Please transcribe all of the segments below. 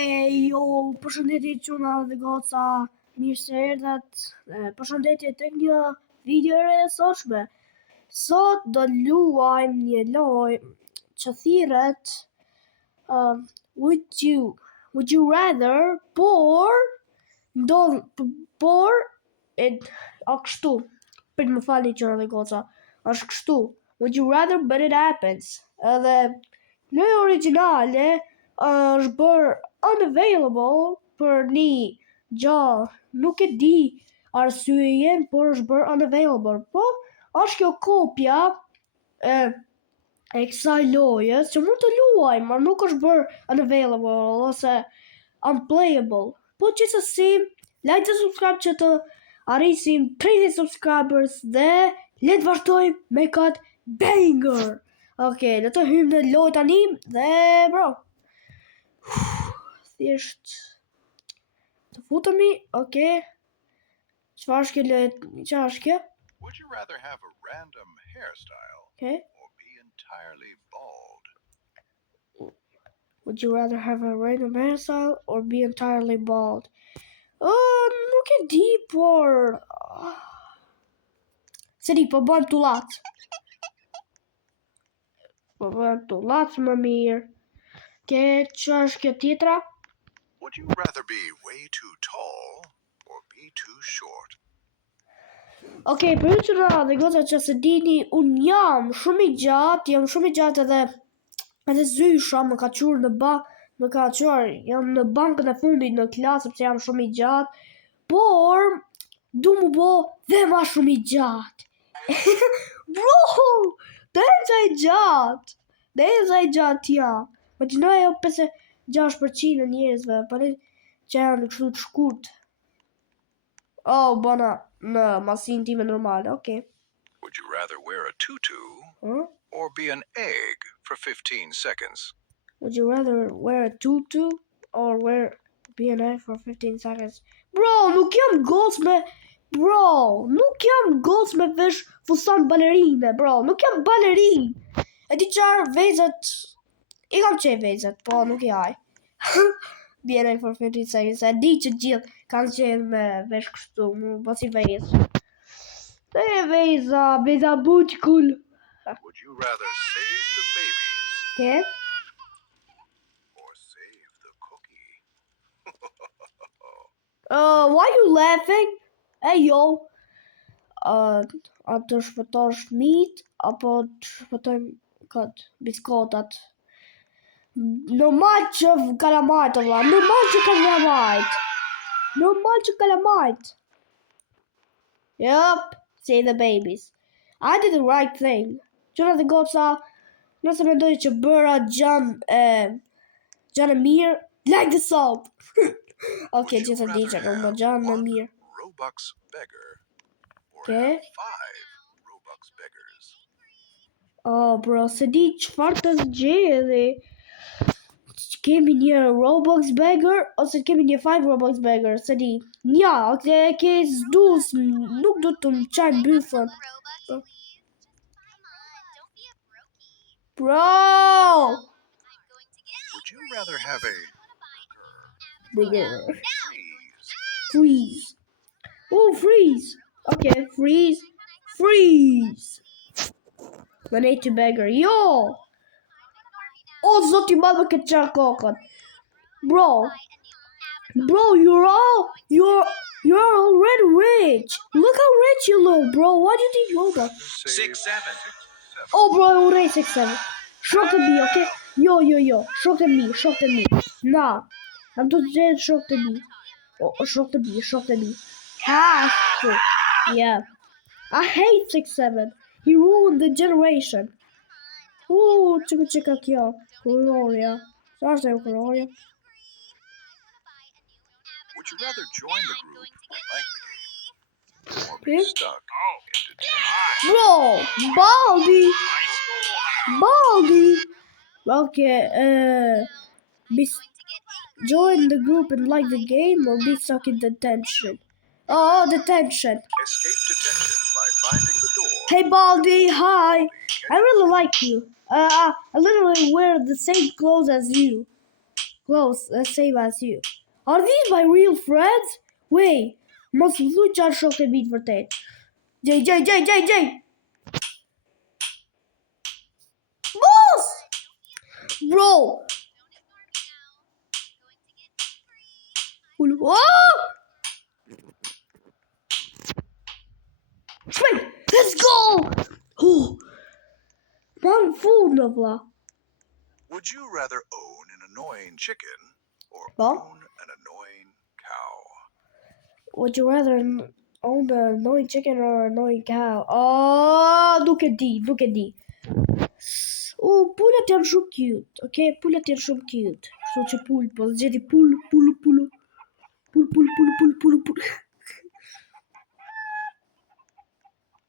Jo, përshëndetje çuna dhe goca, mirë se erdhat. Përshëndetje tek një video e sotshme. Sot do luajmë një lojë që thirret would you rather, a kështu. Prit më falni çuna dhe goca. Është kështu. Would you rather, but it happens. Edhe loja origjinale është bërë unavailable për një gjë, nuk e di arsyejen, por është bërë unavailable. Po, është kjo kopja e kësaj loje që mund të luajmë, por nuk është bërë unavailable ose unplayable. Po gjithsesi, like dhe subscribe që të arrisim 30 subscribers dhe le të vazhdojmë me këtë banger. Okej, le të hyjmë në lojë tani dhe bro. Thjesht të futemi, okay. Çfarë është kjo? Would you rather have a random hairstyle or be entirely bald? Would you rather have a random hairstyle or be entirely bald? Nuk e di, por se di, po bën tullat. Po bën tullat më mirë. Çfarë është kjo tjetra? Would you rather be way too tall or be too short? Okej, për ju që dhe goca që se dini, unë jam shumë i gjatë edhe zysha më ka qurë jam në bankën e fundit në klasë sepse jam shumë i gjatë, por du më bo dhe ma shumë i gjatë. Bro, dhe e i gjatë ja. Imagjinoj jo 56% e njerëzve, për që janë kështu të shkurt. Bona në masin time normale, okay. Would you rather wear a tutu or be an egg for 15 seconds? Would you rather wear a tutu or be an egg for 15 seconds? Bro, nuk jam goc me vesh fusan balerine, bro. Nuk jam balerin. E di qarë vezet, I kam qej vezet, po nuk i aj. Be an egg for 15 seconds. E di që gjithë kanë qenë me vesh kështu, po si vez. Dhe veza buçkull. Would you rather save the babies or save the cookie? Why you laughing? Hey yo. A të shpëtosh fëmijët apo të shpëtojmë biskotat? Normal që kalamajt, valla. Normal që kalamajt. Yup, save the babies. I did the right thing. Qëra dhe goca, nëse mendoj që bëra gjanë mirë, like the sub. Okay, gjithë di që në gjanë mirë. Robux beggar or have 5 Robux beggars? Bro, se di çfarë të zgjedhë. Kemi një Robux beggar ose kemi një 5 Robux beggar, se di. Nja, ke zdus, nuk do të më qaj byfën. Bro! Would you rather have a freeze? Freeze! Okay, freeze. Më nej të beggar. Jo! Zoti madhe këtë qarë kokën. Bro, you're already rich. Look how rich you look, bro. Why do you think you got? 6-7. Bro, u rej 6-7. Shok të mi, okay? Jo. Shok të mi. Na. Am të gjithë shok të mi. Shok të mi. Have to. Yeah. I hate 6-7. He ruined the generation. Çika kjo. Koloria. Sa është e koloria? Would you rather join the group and like the game or be stuck in detention? Bro, Baldi. Okay, join the group and like the game or be stuck in detention. Detention. Escape detention by finding the door. Hey Baldi, hi. I really like you. I literally wear the same clothes as you. close as same as you. Are these my real friends? Wait, mos më thuaj që janë shokët e mi të vërtet. Gjej. Boss! Bro! Oh! Wait, let's go! Oh. Man, food vlla. Would you rather own an annoying chicken or Po? own an annoying cow? Would you rather own the annoying chicken or annoying cow? Oh, nuk e di. Pullat janë shumë cute, okay? Pullat janë shumë cute. Kështu që po zgjedi pull. Pull.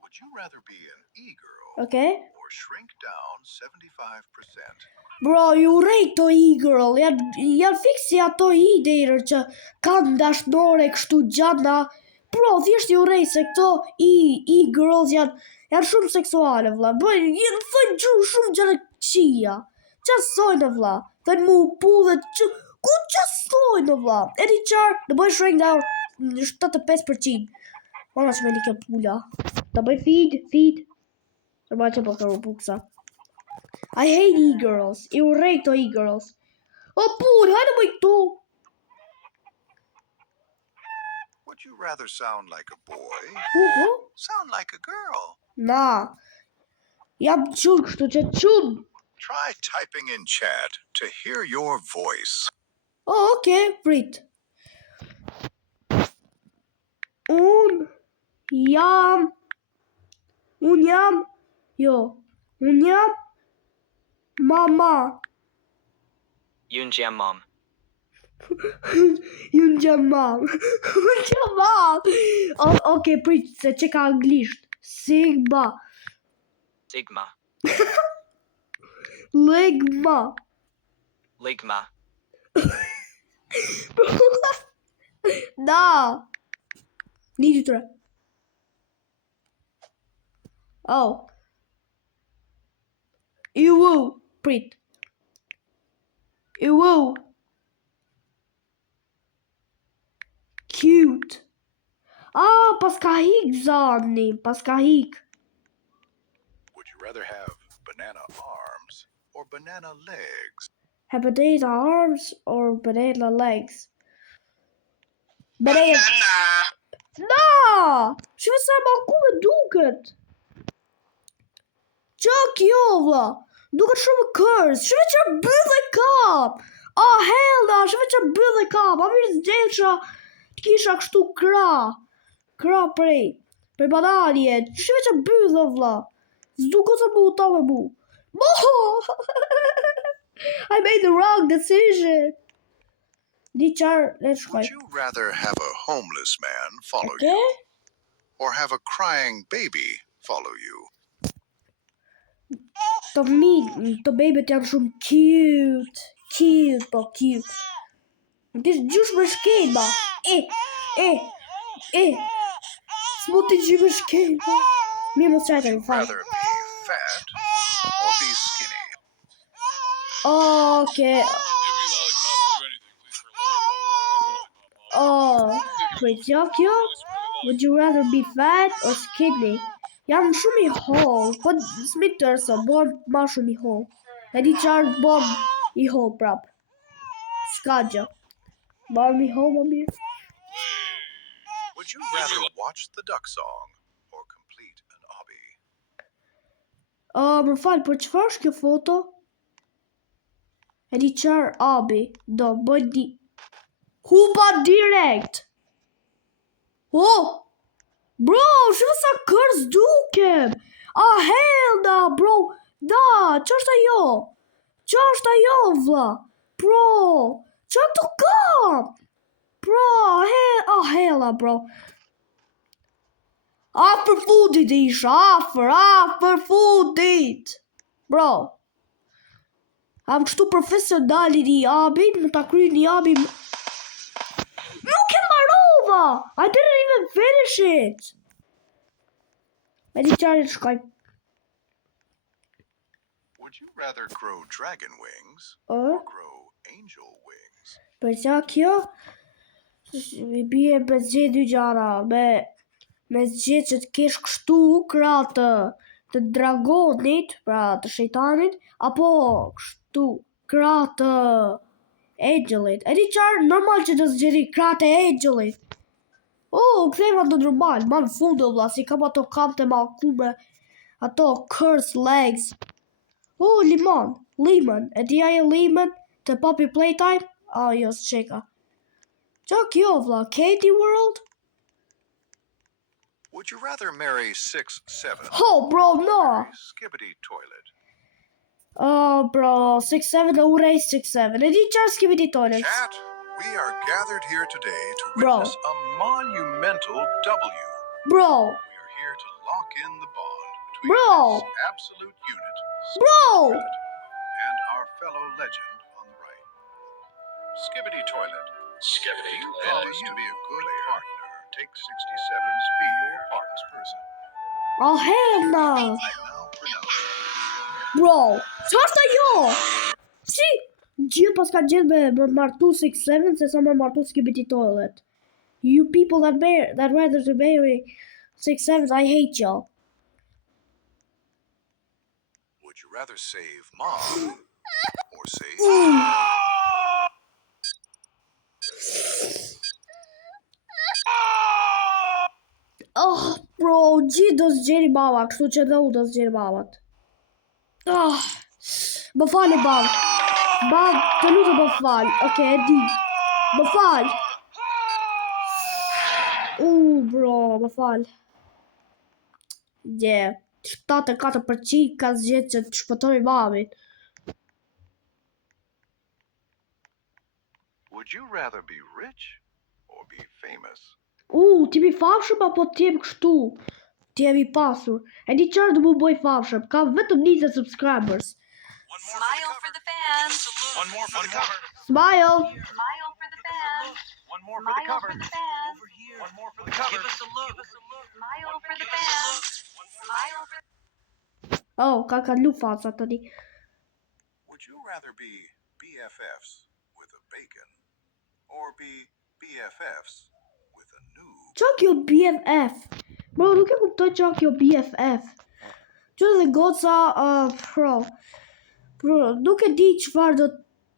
Would you rather be an e-girl Okay? or shrink down 75%? Bro, ju urrej to e-girl, janë fiksi ato e-dater që kanë dashnore kështu gjana. Bro, thjesht ju urrej se këto e-girls janë shumë seksuale, vlla. Janë thënë shumë gjëra qia. Qasojnë, vlla. Thënë mu pullë që... Ku qasojnë, vlla? E di qarë, në bëj shrink down 75%. Mora që me një kjo pula. Të bëj feed. Të bëj që po kërru puksa. I hate e-girls. I urrej këto e-girls. O pull, hajde bëj këtu. Would you rather sound like a boy? Sound like a girl? Na. Jam çun kështu që çun. Try typing in chat to hear your voice. Oh, okay, prit. Un jam mama. Yun jam mom. Unë jam mam. Okay, prit, se që ka anglisht. Sigma. Ligma. Da. 1, 2, 3. Oh. Iwu. Prit. Iwu. Cute. Ah, pas ka hik zani. Pas ka hik. Would you rather have banana arms or banana legs? Have banana arms or banana legs? Banana. Da! Që sa ma ku me duket? Qa kjo, vla? Duket shumë kërës. Shumë që bëdhe kap. Oh, hell da, shumë që bëdhe kap. A mirë zgjeqa të kisha kështu kra prej bananje. Shumë që bëdhe, vla. Zduko se mu ta me mu. I made the wrong decision. Let's Would you rather have a homeless man follow Okay. you or have a crying baby follow you? Të bebet janë shumë cute. Cute. Ti gjush me shkelba. S'mu ti gjush me shkelba. Mirë mos qajtë në fajtë. Rather be fat or be skinny? Okay. Wait, kjo? Would you rather be fat or skinny? Jam shumë I holl, po s'mi tërsa, bon ma shumë I holl. E di qarë bon I holl prap. S'ka gjë. Bon I holl më mirë. Would you rather watch the duck song or complete an obby? Më falë, për çfarë është kjo foto? E di qarë abi, do, bëj di... Huba direct! Oh! Bro, shumë sa kërës dukem! Ah, hell da, bro! Da, që është ajo? Që është ajo, vla? Bro, që të kam? Bro, hell da, bro. Afër fundit isha, afër fundit! Bro. Am kështu profesionali një abin, më ta kry një abin... Nuk e marova! I didn't even finish it! Me di qarë të shkoj. Would you rather grow dragon wings Uh? or grow angel wings? Për qa kjo i bie me zgjedh dy gjara, me zgjedh që të kesh kështu kratë të dragonit, pra të shejtanit, apo kështu kratë angelit. E di qarë normal që të zgjedi kratë e angelit. Ktheva do normal, ma në fundo vlla, si kam ato kamte malkume, ato curse legs. Lemon, e di ajo lemon të Poppy Playtime? Jo, s'qeka. Qa kjo vlla, Katie World? Would you rather marry 6'7" Bro, no! Skibbity Toilet? Bro, 6'7", u rej 6'7". E di qarë Skibbity Toilet? Chat, we are gathered here today to Bro. witness a monumental W. Bro, We are here to lock in the bond between Bro. this absolute unit, Bro. Toilet, and our fellow legend on the right. Skibbity Toilet. Skibbity You promise to be a good partner. Take 67 to be your partner's person. hell no! I now pronounce Bro, qa është ajo? Si? Gjithë pas ka gjithë me martu 6'7", se sa me martu Skibbity Toilet. You people that rather to marry 6'7", I hate y'all. would you rather save mom or save Bro, gjithë do zgjeri baba, kështu që dhe u do zgjeri babat. Më fali bab. Bab, të lutë më fal. Okej, e di. Më fal. Bro, më fal. 74% ka zgjedhë që të shpëtoj babin. Would you rather be rich or be famous? Ti mi famshëm apo ti jem kështu? Ti jem i pasur. E di qarë të mu boj famshëm. Ka vetëm 20 subscribers. Smile for the fans. One more for the cover. Smile. Smile for the fans. One more for the Smile cover. for the fans. Over here. One more for the cover. Give us a look. Smile for the fans. Smile for Ka kalu faca tani. Would you rather be BFFs with a bacon or be BFFs with a noob? Qa kjo BFF? Bro, nuk e kuptoj qa kjo BFF. Që dhe goca, bro, nuk e di qëfar do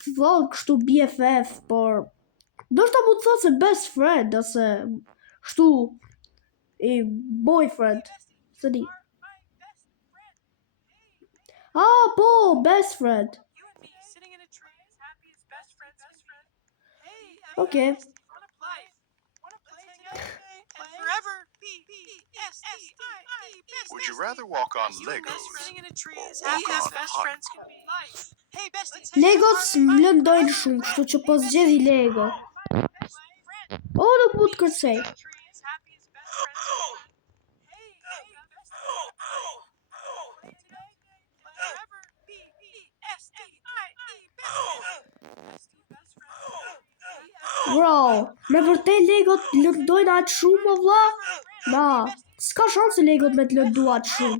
të thonë kështu BFF, por do shta mu të thonë se best friend, ose kështu i boyfriend, se di. Po, best friend. You and me sitting in a tree as happy as best friends can be. Hey, Okay. Wanna play? Wanna play together? And forever be BSTIE. Would you rather walk on Legos Sitting in a tree as or happy walk as on best hot friends can be. Hey, besties. Legos më lëndojnë shumë, kështu që po zgjedhi Lego. Nuk mund të kërcej. Bro, me vërtet Legot lëndojnë atë shumë, o vlla? Na, s'ka shanse Legot me të lëndu atë shumë.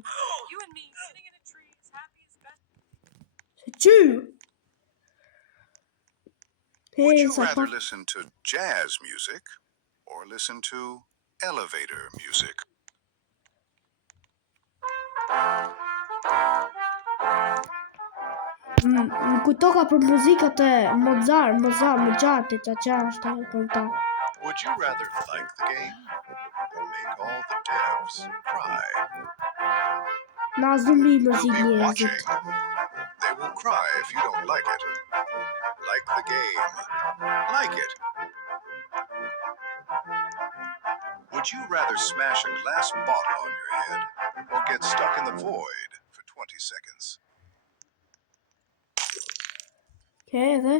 You and me sitting in a tree as happy as best. Qy? Would you sa rather pa- listen to jazz music or listen to elevator music? Më kujtoka për muzikat e Mozartit, që është e këngëtar. Would you rather like the game or make all the devs cry? Na zumi They'll muzik be watching. njerëzit. They will cry if you don't like it. Like the game. Like it. Would you rather smash a glass bottle on your head or get stuck in the void for 20 seconds? Edhe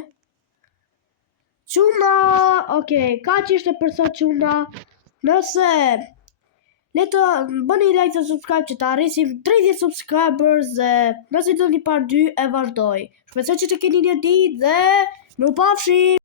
Quna, ka që ishte për sot quna. Nëse le të bëni like dhe subscribe që të arrisim 30 subscribers dhe nëse do një part 2 e vazhdoj. Shpresoj që të keni një ditë dhe nu pafshim.